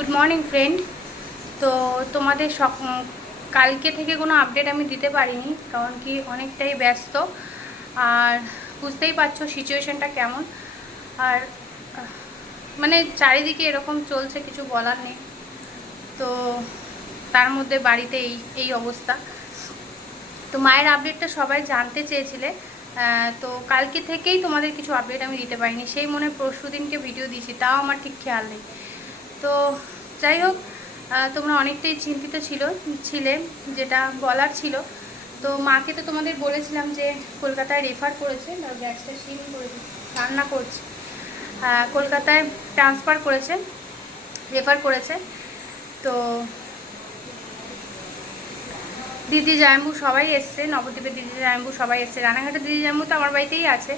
Good morning friend তো তোমাদের সক কালকে থেকে কোনো আপডেট আমি দিতে পারিনি, কারণ কি অনেকটাই ব্যস্ত। আর বুঝতেই পারছ সিচুয়েশনটা কেমন। আর মানে চারিদিকে এরকম চলছে, কিছু বলার নেই। তো তার মধ্যে বাড়িতে এই এই অবস্থা। তো মায়ের আপডেটটা সবাই জানতে চেয়েছিলে। তো কালকে থেকেই তোমাদের কিছু আপডেট আমি দিতে পারিনি। সেই মনে পরশু দিনকে ভিডিও দিয়েছি, তাও আমার ঠিক খেয়াল নেই। তো যাই হোক তোমরা অনেকটাই চিন্তিত ছিল, ছিলে, যেটা বলার ছিল। তো মাকে তো তোমাদের বলেছিলাম যে কলকাতায় রেফার করেছে গ্যাসটা সিম করেছে রান্না করছে। কলকাতায় ট্রান্সফার করেছে রেফার করেছে। তো দিদি জায়ম্বু সবাই এসছে, নবদ্বীপের দিদি জায়ম্বু সবাই এসছে, রানাঘাটের দিদি জায়ম্বু তো আমার বাড়িতেই আছে।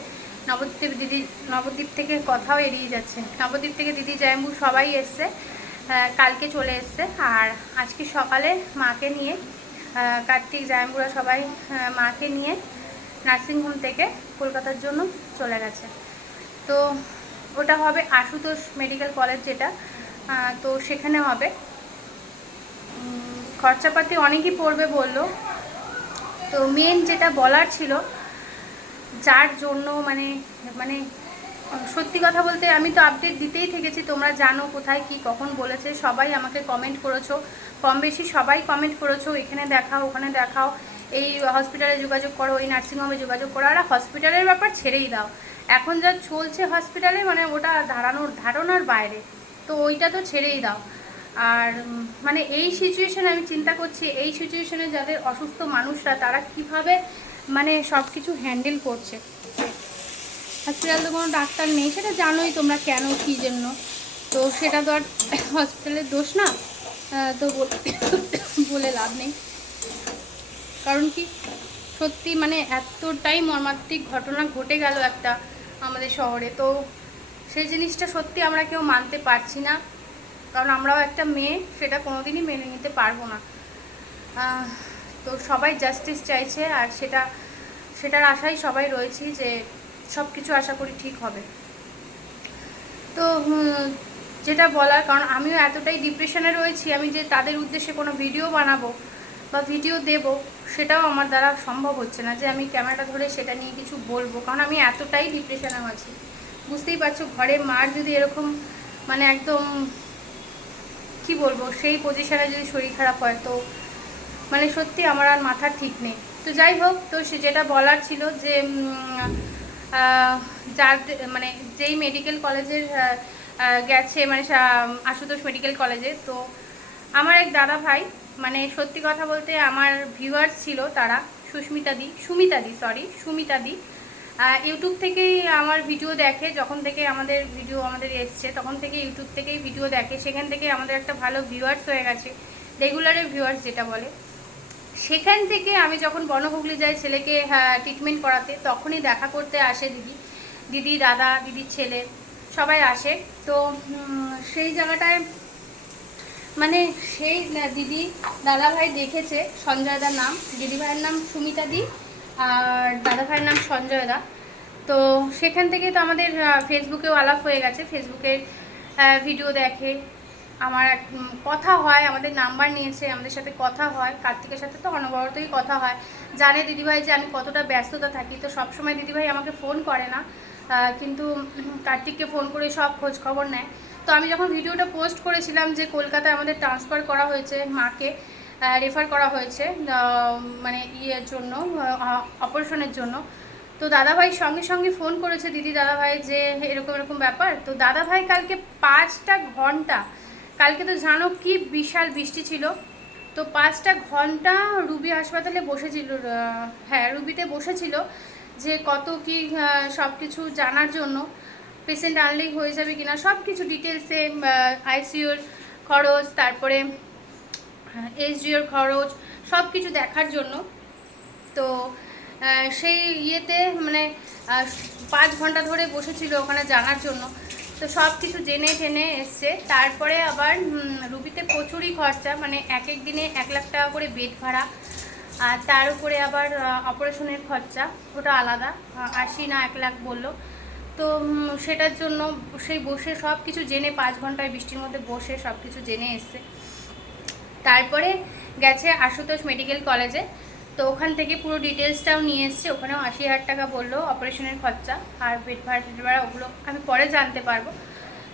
নবদ্বীপ দিদি, নবদ্বীপ থেকে কথাও এড়িয়ে যাচ্ছে। নবদ্বীপ থেকে দিদি জায়ম্বু সবাই এসছে কালকে চলে এসছে। আর আজকে সকালে মাকে নিয়ে কার্তিক জায়ম্বুরা সবাই মাকে নিয়ে নার্সিংহোম থেকে কলকাতার জন্য চলে গেছে। তো ওটা হবে আশুতোষ মেডিকেল কলেজ যেটা তো সেখানে হবে। খরচাপাতি অনেকই পড়বে বলল। তো মেন যেটা বলার ছিল যার জন্য মানে মানে সত্যি কথা বলতে আমি তো আপডেট দিতেই থেকেছি, তোমরা জানো কোথায় কি, কখন বলেছে, সবাই আমাকে কমেন্ট করেছ। কম বেশি সবাই কমেন্ট করেছ, এখানে দেখাও, ওখানে দেখাও। এই হসপিটালে যোগাযোগ করো, এই নার্সিংহোমে যোগাযোগ করো, আর হসপিটালের ব্যাপার ছেড়েই দাও। এখন যা চলছে হসপিটালে মানে ওটা ধারানোর ধারণার বাইরে। তো ওইটা তো ছেড়েই দাও। আর মানে এই সিচুয়েশানে আমি চিন্তা করছি, এই সিচুয়েশানে যাদের অসুস্থ মানুষরা, তারা কীভাবে মানে সব কিছু হ্যান্ডেল করছে। হসপিটাল তো কোনো ডাক্তার নেই, সেটা জানোই তোমরা কেন, কী জন্য? তো সেটা তো আর হসপিটালের দোষ না। তো বল- লাভ নেই। কারণ কি? সত্যি মানে এতটাই মর্মাত্মিক ঘটনা ঘটে গেল একটা আমাদের শহরে। তো সেই জিনিসটা সত্যি আমরা কেউ মানতে পারছি না। কারণ আমরাও একটা মেয়ে, সেটা কোনোদিনই মেনে নিতে পারব না। তো সবাই জাস্টিস চাইছে আর সেটা, সেটার আশাই সবাই রয়েছি যে সব কিছু আশা করি ঠিক হবে। তো যেটা বলার, কারণ আমিও এতটাই ডিপ্রেশনে রয়েছি, আমি যে তাদের উদ্দেশ্যে কোনো ভিডিও বানাবো বা ভিডিও দেব, সেটাও আমার দ্বারা সম্ভব হচ্ছে না যে আমি ক্যামেরাটা ধরে সেটা নিয়ে কিছু বলব, কারণ আমি এতটাই ডিপ্রেশনে আছি। বুঝতেই পারছ ঘরে মার যদি এরকম মানে একদম, কি বলব, সেই পজিশনে যদি শরীর খারাপ হয়, তো মানে সত্যি আমার আর মাথা ঠিক নেই। তো যাই হোক, তো সে যেটা বলার ছিল যে যার মানে যেই মেডিকেল কলেজের গেছে মানে আশুতোষ মেডিকেল কলেজে তো আমার এক দাদা ভাই মানে সত্যি কথা বলতে আমার ভিউয়ার্স ছিল তারা, সুস্মিতা দি, সুমিতা দি সরি সুমিতা দি। ইউটিউব থেকেই আমার ভিডিও দেখে, যখন থেকে আমাদের ভিডিও আমাদের এসছে, তখন থেকে ইউটিউব থেকেই ভিডিও দেখে, সেখান থেকে আমাদের একটা ভালো ভিউয়ার্স হয়ে গেছে রেগুলারের ভিউয়ার্স যেটা বলে। সেখান থেকে আমি যখন বনহুগলি যাই ছেলেকে ট্রিটমেন্ট করাতে, তখনই দেখা করতে আসে দিদি। দিদি, দাদা, দিদির ছেলে, সবাই আসে। তো সেই জায়গাটায় মানে সেই দিদি দাদা ভাই দেখেছে সঞ্জয় দার নাম। দিদি ভাইয়ের নাম সুমিতা দি, আর দাদা ভাইয়ের নাম সঞ্জয় দা তো সেখান থেকে তো আমাদের ফেসবুকেও আলাপ হয়ে গেছে। ফেসবুকের ভিডিও দেখে। আমার এক কথা হয়, আমাদের নাম্বার নিয়েছে, আমাদের সাথে কথা হয়, কার্তিকের সাথে তো অনবরতই কথা হয়। জানে দিদিভাই যে আমি কতটা ব্যস্ততা থাকি, তো সবসময় দিদিভাই আমাকে ফোন করে না। কিন্তু কার্তিককে ফোন করে সব খোঁজ খবর নেয়। তো আমি যখন ভিডিওটা পোস্ট করেছিলাম যে কলকাতায় আমাদের ট্রান্সফার করা হয়েছে মাকে রেফার করা হয়েছে মানে ইয়ের জন্য অপারেশনের জন্য, তো দাদাভাই সঙ্গে সঙ্গে ফোন করেছে দিদি দাদাভাই যে এরকম এরকম ব্যাপার। তো দাদাভাই কালকে পাঁচটা ঘণ্টা কালকে তো জানো কি বিশাল বৃষ্টি ছিল। তো পাঁচটা ঘণ্টা রুবি হাসপাতালে বসেছিল হ্যাঁ রুবিতে বসেছিল যে কত কি সব কিছু জানার জন্য। পেশেন্ট আনলেই হয়ে যাবে কিনা সব কিছু ডিটেলসে আইসিউর খরচ, তারপরে এইচডিওর খরচ সব কিছু দেখার জন্য। তো সেই ইয়েতে মানে পাঁচ ঘণ্টা ধরে বসেছিল ওখানে জানার জন্য। তো সব কিছু জেনে টেনে এসছে। তারপরে আবার রুবিতে প্রচুরই খরচা মানে এক এক দিনে এক লাখ টাকা করে বেড ভাড়া। আর তার উপরে আবার অপারেশনের খরচা, ওটা আলাদা। আশি না এক লাখ বলল। তো সেটার জন্য সেই বসে সব কিছু জেনে, পাঁচ ঘন্টায় বৃষ্টির মধ্যে বসে সব কিছু জেনে এসছে। তারপরে গেছে আশুতোষ মেডিকেল কলেজে। তো ওখান থেকে পুরো ডিটেলসটাও নিয়ে এসছে। ওখানেও আশি হাজার টাকা বলল অপারেশনের খরচা আর পেট ভাড়া টেট ভাড়া ওগুলো আমি পরে জানতে পারব।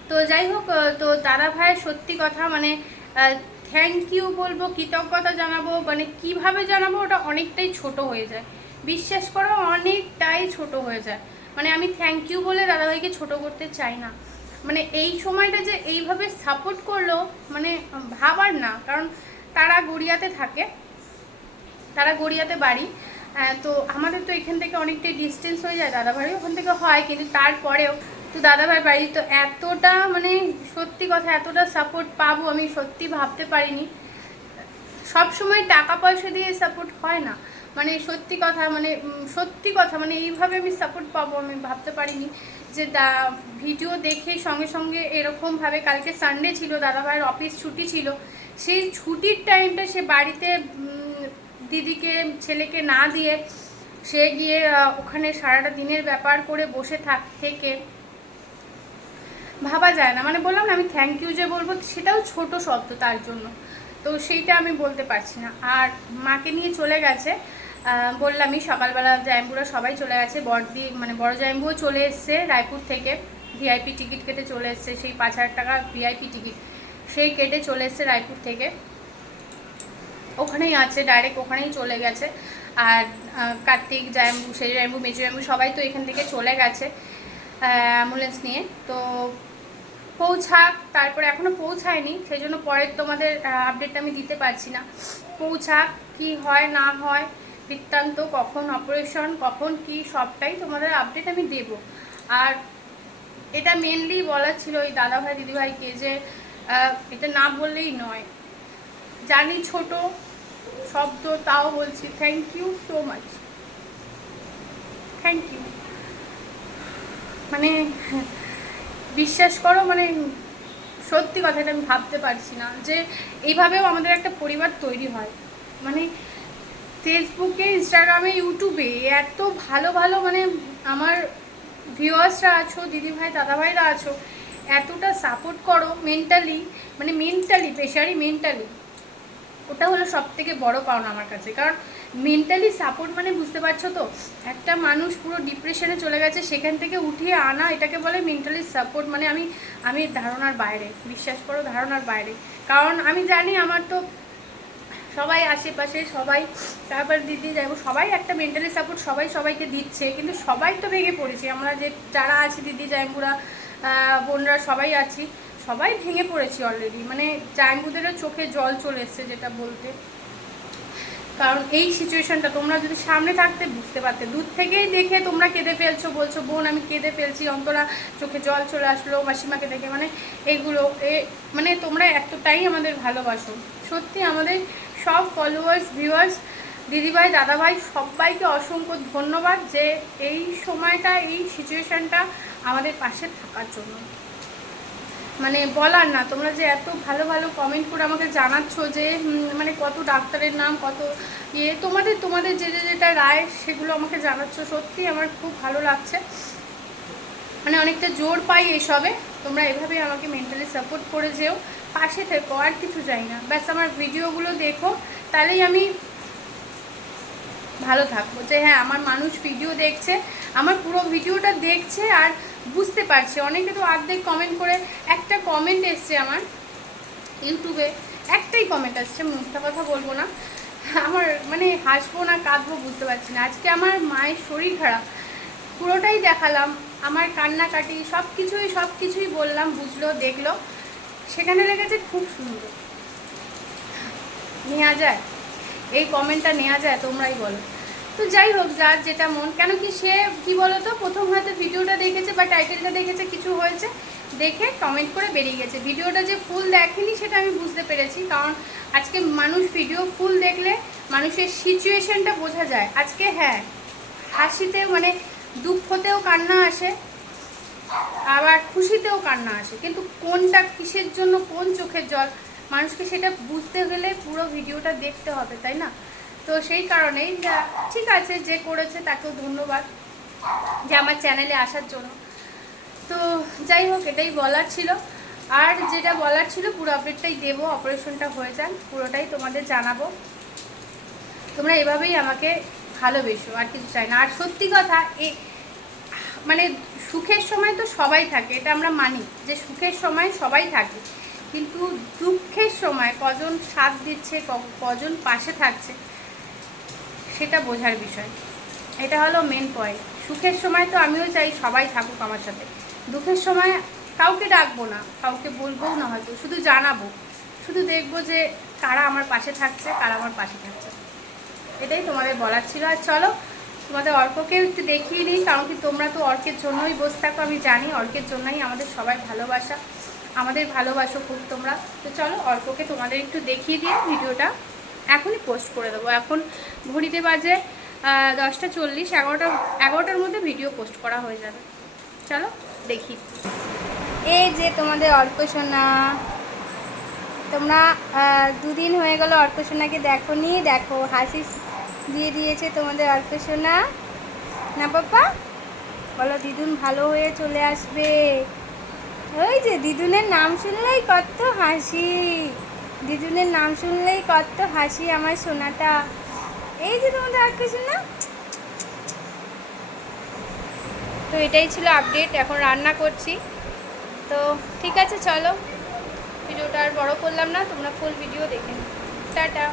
তো যাই হোক তো দাদা ভাইয়ের সত্যি কথা মানে থ্যাংক ইউ বলব, কৃতজ্ঞতা জানাব মানে কীভাবে জানাব ওটা অনেকটাই ছোট হয়ে যায়। বিশ্বাস করো, অনেকটাই ছোট হয়ে যায়। মানে আমি থ্যাংক ইউ বলে দাদাভাইকে ছোট করতে চাই না। মানে এই সময়টা যে এইভাবে সাপোর্ট করল মানে ভাবার না, কারণ তারা গড়িয়াতে থাকে। তারা গড়িয়াতে বাড়ি তো আমাদের তো এখান থেকে অনেকটাই ডিস্টেন্স হয়ে যায় দাদাভাই ওখান থেকে হয়, কিন্তু তারপরেও তো দাদাভাই বাড়ি তো এতটা মানে সত্যি কথা, এতটা সাপোর্ট পাবো আমি সত্যি ভাবতে পারিনি। সব সময় টাকা পয়সা দিয়ে সাপোর্ট হয় না। মানে সত্যি কথা মানে সত্যি কথা মানে এইভাবে আমি সাপোর্ট পাবো আমি ভাবতে পারিনি যে দা ভিডিও দেখে সঙ্গে সঙ্গে এরকমভাবে কালকে সানডে ছিল, দাদাভাইয়ের অফিস ছুটি ছিল। সেই ছুটির টাইমটা সে বাড়িতে দিদিকে, ছেলেকে না দিয়ে সে গিয়ে ওখানে সারাটা দিনের ব্যাপার করে বসে থাক, থেকে ভাবা যায় না। মানে বললাম না, আমি থ্যাংক ইউ যে বলব, সেটাও ছোট শব্দ তার জন্য। তো সেইটা আমি বলতে পারছি না। আর মাকে নিয়ে চলে গেছে বললামই সকালবেলা জায়ম্বুরা সবাই চলে গেছে। বড়দি মানে বড় জায়ম্বুও চলে এসছে, রায়পুর থেকে ভিআইপি টিকিট কেটে চলে এসছে। সেই পাঁচ হাজার টাকা ভিআইপি টিকিট, সেই কেটে চলে এসছে রায়পুর থেকে। ওখানেই আছে ডাইরেক্ট ওখানেই চলে গেছে। আর কার্তিক, জায়ম্বু, সেই জায়ম্বু, মেজু জায়ম্বু সবাই তো এখান থেকে চলে গেছে অ্যাম্বুলেন্স নিয়ে। তো পৌঁছাক, তারপরে এখনও পৌঁছায়নি, সেই জন্য পরের তোমাদের আপডেটটা আমি দিতে পারছি না। পৌঁছাক, কি হয়, না হয়, বৃত্তান্ত, কখন অপারেশন কখন কি, সবটাই তোমাদের আপডেট আমি দেব। আর এটা মেনলি বলার ছিল ওই দাদাভাই, দিদিভাইকে যে এটা না বললেই নয়। জানি ছোট শব্দ তাও বলছি। Thank you so much thank you মানে বিশ্বাস করো মানে সত্যি কথাটা আমি ভাবতে পারছি না যে এইভাবেও আমাদের একটা পরিবার তৈরি হয়। মানে ফেসবুকে ইনস্টাগ্রামে ইউটিউবে এত ভালো ভালো মানে আমার ভিউয়ার্সরা আছো, দিদিভাই, দাদাভাইরা আছো, এতটা সাপোর্ট করো মেন্টালি মানে মেন্টালি প্রেশারি মেন্টালি ওটা হলো সব থেকে বড় পাওনা আমার কাছে। কারণ মেন্টালি সাপোর্ট মানে বুঝতে পারছ তো? একটা মানুষ পুরো ডিপ্রেশনে চলে গেছে, সেখান থেকে উঠিয়ে আনা, এটাকে বলে মেন্টালি সাপোর্ট মানে আমি আমি ধারণার বাইরে, বিশ্বাস করো ধারণার বাইরে। কারণ আমি জানি আমার তো সবাই আশেপাশে, সবাই, তারপর দিদি যাইব সবাই একটা মেন্টালি সাপোর্ট সবাই সবাইকে দিচ্ছে, কিন্তু সবাই তো ভেঙে পড়েছে। আমরা যে, যারা আছি দিদি জাইম্বুরা বোনরা সবাই আছি। সবাই ভেঙে পড়েছি অলরেডি মানে জাইম্বুদেরও চোখে জল চলে এসছে যেটা বলতে। কারণ এই সিচুয়েশনটা তোমরা যদি সামনে থাকতে বুঝতে পারতে। দূর থেকেই দেখে তোমরা কেঁদে ফেলছো, বলছো, বোন, আমি কেঁদে ফেলছি, অন্তরা চোখে জল চলে আসলো, মাসিমাকে দেখে। মানে এগুলো, এ মানে তোমরা এতটাই আমাদের ভালোবাসো। সত্যি আমাদের সব ফলোয়ার্স ভিউয়ার্স দিদিভাই, দাদাভাই, সবাইকে অসংখ্য ধন্যবাদ যে এই সময়টা, এই সিচুয়েশনটা আমাদের পাশে থাকার জন্য। মানে বলার না, তোমরা যে এত ভালো ভালো কমেন্ট করে আমাকে জানাচ্ছ যে মানে কত ডাক্তারের নাম, কত ইয়ে তোমাদের তোমাদের যে যে, যেটা রায়, সেগুলো আমাকে জানাচ্ছ। সত্যি আমার খুব ভালো লাগছে। মানে অনেকটা জোর পাই এসবে। তোমরা এভাবে আমাকে মেন্টালি সাপোর্ট করে যেও। পাশে থেকো, আর কিছু চাই না। ব্যাস, আমার ভিডিওগুলো দেখো। তাহলেই আমি ভালো থাকব। যে হ্যাঁ আমার মানুষ ভিডিও দেখছে, আমার পুরো ভিডিওটা দেখছে, আর বুঝতে পারছে। অনেকে তো অর্ধেক কমেন্ট করে, একটা কমেন্ট এসছে আমার ইউটিউবে, একটাই কমেন্ট আসছে, মিথ্যা কথা বলব না। আমার মানে হাসবো না, কাঁদবো, বুঝতে পারছি না। আজকে আমার মায়ের শরীর খারাপ, পুরোটাই দেখালাম, আমার কান্নাকাটি সব কিছুই সব কিছুই বললাম, বুঝলো, দেখল। সেখানে লেগেছে খুব সুন্দর। নেওয়া যায়। এই কমেন্টটা নেওয়া যায়, তোমরাই বলো। তো যাই হোক, যার যেটা মন। কেন কি সে, কি বলো তো প্রথম হয়তো ভিডিওটা দেখেছে বা টাইটেলটা দেখেছে, কিছু হয়েছে, দেখে কমেন্ট করে বেরিয়ে গেছে। ভিডিওটা যে ফুল দেখেনি সেটা আমি বুঝতে পেরেছি, কারণ আজকে মানুষ ভিডিও ফুল দেখলে মানুষের সিচুয়েশনটা বোঝা যায়। আজকে হ্যাঁ হাসিতে মানে দুঃখতেও কান্না আসে, আবার খুশিতেও কান্না আসে। কিন্তু কোনটা কিসের জন্য, কোন চোখের জল, মানুষকে সেটা বুঝতে গেলে পুরো ভিডিওটা দেখতে হবে, তাই না? তো সেই কারণেই যা, ঠিক আছে, যে করেছে তাকেও ধন্যবাদ যে আমার চ্যানেলে আসার জন্য। তো যাই হোক, এটাই বলার ছিল। আর যেটা বলার ছিল, পুরো আপডেটটাই দেবো অপারেশনটা হয়ে যান পুরোটাই তোমাদের জানাব। তোমরা এভাবেই আমাকে ভালোবেসো, আর কিছু চাই না। আর সত্যি কথা, এ মানে সুখের সময় তো সবাই থাকে, এটা আমরা মানি। যে সুখের সময় সবাই থাকে, কিন্তু দুঃখের সময় কজন সাথ দিচ্ছে কজন পাশে থাকছে সেটা বোঝার বিষয়। এটা হলো মেন পয়েন্ট সুখের সময় তো আমিও চাই সবাই থাকুক আমার সাথে। দুঃখের সময় কাউকে ডাকবো না, কাউকে বলবোও না হয়তো, শুধু জানাব। শুধু দেখব যে কারা আমার পাশে থাকছে, কারা আমার পাশে থাকছে। এটাই তোমাদের বলার ছিল। আর চলো, তোমাদের অর্ককেও একটু দেখিয়ে নিই কারণ কি তোমরা তো অর্কের জন্যই বসে থাকো, আমি জানি অর্কের জন্যই আমাদের সবাই ভালোবাসা। আমাদের ভালোবাসো খুব তোমরা। তো চলো, অর্ককে তোমাদের একটু দেখিয়ে দিয়ে ভিডিওটা। এখনই পোস্ট করে দেবো। এখন ঘড়িতে বাজে দশটা চল্লিশ, এগারোটা, এগারোটার মধ্যে ভিডিও পোস্ট করা হয়ে যাবে। চলো, দেখি। এই যে তোমাদের অর্কসোনা তোমরা দুদিন হয়ে গেল অর্কসোনাকে দেখো নি দেখো, হাসি দিয়ে দিয়েছে তোমাদের অর্কসোনা না পাপা? বলো, দিদুন ভালো হয়ে চলে আসবে। ওই যে, দিদুনের নাম শুনলেই কত হাসি। দিদুনের নাম শুনলেই কত হাসি আমার সোনাটা। এই যে তোমাদের আর কিছু না? তো এটাই ছিল আপডেট এখন রান্না করছি। তো ঠিক আছে, চলো। ভিডিওটা আর বড় করলাম না, তোমরা ফুল ভিডিও দেখে। টাটা।